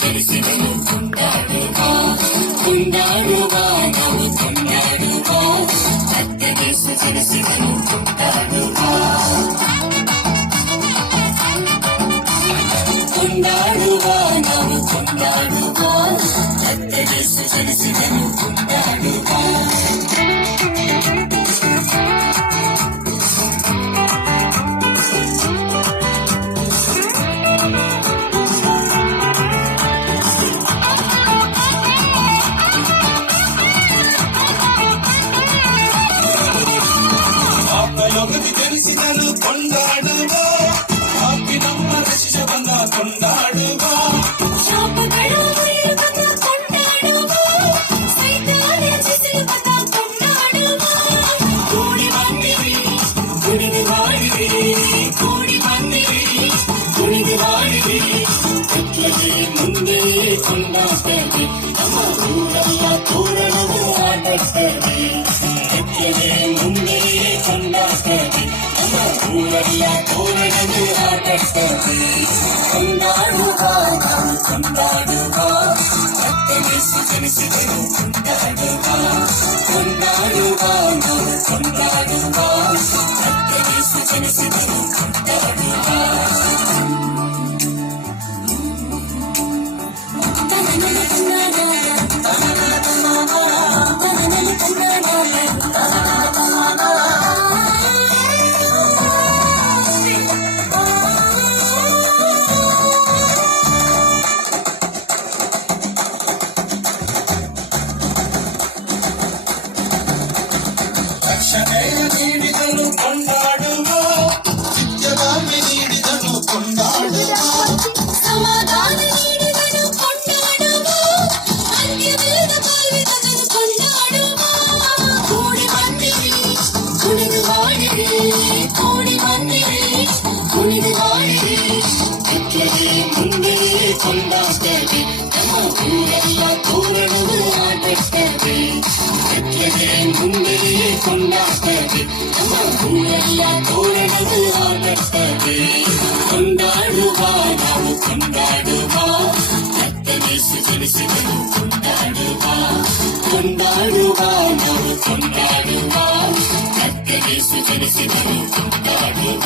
ಜನಿಸಿದನು ಕೊಂಡಾಡುವ ಕೊಂಡಾಡುವ ನಾವು ಕೊಂಡಾಡುವ ಕರ್ತನೇಸು ಜನಿಸಿದನು ಕೊಂಡಾಡುವ ಕೊಂಡಾಡುವ ನಾವು ಕೊಂಡಾಡುವ ಕರ್ತನೇಸು ಜನಿಸಿದನು ಕೊಂಡಾಡುವ ಲೋಕದಿ ಜನಿಸಿದನು ಕೊಂಡಾಡುವ ಪಾಪಿ ನಮ್ಮ ರಕ್ಷಿಸ ಬಂದ ಕೊಂಡಾಡುವ ಶಾಪಗಳ ಬಂದ ಕೊಂಡಾಡುವ ಸೈತಾನ ರಚಿಸಲು ಬಂದ ಕೊಂಡಾಡುವ ಕೂಡಿ ಬಂದಿರಿ ಕುಣಿದು ಮಾಡಿರಿ ಕೂಡಿ ಬಂದಿರಿ ಕುಣಿದು ಮಾಡಿರಿ ಕತ್ತಲೆ ಮುಂದೆ ಕೊಂಡಾಡ್ತದೆ ನಮ್ಮ ಊರೆಲ್ಲ ತೋರಣವು ಆಟಡ್ತದೆ ಕತ್ತಲೆ ಮುಂದೆ ಕೊಂಡಾಡ್ತದೆ ನಮ್ಮ ಊರೆಲ್ಲ ತೋರಣವು ಆಟಡ್ತದೆ ಕೊಂಡಾಡುವ ನಾವು ಕೊಂಡಾಡುವ ಕರ್ತನೇಸು ಜನಿಸಿದನು ಕೊಂಡಾಡುವ ಕೊಂಡಾಡುವ ನಾವು ಕೊಂಡಾಡುವ ಕರ್ತನೇಸು ಜನಿಸಿದನು ಕೊಂಡಾಡುವ ರಕ್ಷಣೆಯ ನೀಡಿದನು ಕೊಂಡಾಡುವ ನಿತ್ಯವಾಗಿ ನೀಡಿದನು ಕೊಂಡಾಡುವ ಸಮಾಧಾನ ನೀಡಿದನು ಕೊಂಡಾಡುವ ಅಂತ್ಯವಿಲ್ಲದ ಕಾಲವಿದನು ಕೊಂಡಾಡುವ ಕೂಡಿ ಬಂದಿರಿ ಕುಣಿದು ಮಾಡಿರಿ ಕೂಡಿ ಬಂದಿರಿ ಕುಣಿದು ಮಾಡಿರಿ ಕತ್ತಲೆ ಮುಂದೆ ಕೊಂಡಾಡ್ತದೆ ನಮ್ಮ ಊರೆಲ್ಲ ತೋರಣವು ಆಟಡ್ತದೆ ಕತ್ತಲೆ ಮುಂದೆ ಕೊಂಡಾಡ್ತದೆ ನಮ್ಮ ಊರೆಲ್ಲ ತೋರಣವು ಆಟಡ್ತದೆ ಕೊಂಡಾಡುವ ನಾವು ಕೊಂಡಾಡುವ ಕರ್ತನೇಸು ಜನಿಸಿದನು ಕೊಂಡಾಡುವ ಕೊಂಡಾಡುವ ನಾವು ಕೊಂಡಾಡುವ ಕರ್ತನೇಸು ಜನಿಸಿದನು ಕೊಂಡಾಡುವ